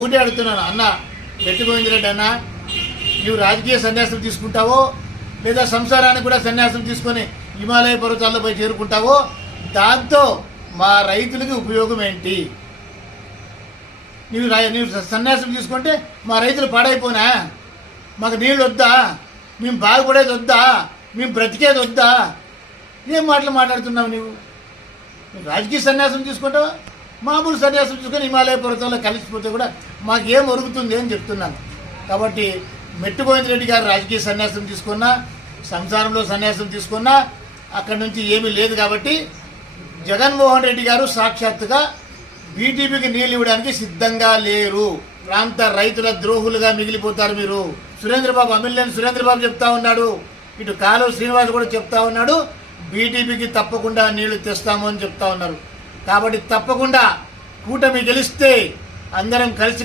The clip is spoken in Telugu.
ఒకటే అడుగుతున్నాను అన్న గోవిందరెడ్డి అన్న, నువ్వు రాజకీయ సన్యాసం తీసుకుంటావో లేదా సంసారానికి కూడా సన్యాసం తీసుకొని హిమాలయ పర్వతాల్లో పోయి చేరుకుంటావో, దాంతో మా రైతులకి ఉపయోగం ఏంటి? నీవు సన్యాసం తీసుకుంటే మా రైతులు పాడైపోనా? మాకు నీళ్ళు వద్దా? మేము బాగుపడేది వద్దా? మేము బ్రతికేది వద్దా? ఏం మాటలు మాట్లాడుతున్నావు నువ్వు? రాజకీయ సన్యాసం తీసుకుంటావా? మామూలు సన్యాసం తీసుకొని హిమాలయ పర్వతంలో కలిసిపోతే కూడా మాకేం ఒరుగుతుంది అని చెప్తున్నాను. కాబట్టి గోవిందరెడ్డి గారు రాజకీయ సన్యాసం తీసుకున్నా, సంసారంలో సన్యాసం తీసుకున్నా అక్కడి నుంచి ఏమీ లేదు. కాబట్టి జగన్మోహన్ రెడ్డి గారు సాక్షాత్తుగా బీటీపీకి నీళ్ళు ఇవ్వడానికి సిద్ధంగా లేరు. ప్రాంత రైతుల ద్రోహులుగా మిగిలిపోతారు మీరు. సురేంద్రబాబు, అమిలేని సురేంద్రబాబు చెప్తా ఉన్నాడు, ఇటు కాలువ శ్రీనివాస్ కూడా చెప్తా ఉన్నాడు, బీటీపీకి తప్పకుండా నీళ్లు తెస్తాము అని చెప్తా ఉన్నారు. కాబట్టి తప్పకుండా కూటమి గెలిస్తే అందరం కలిసి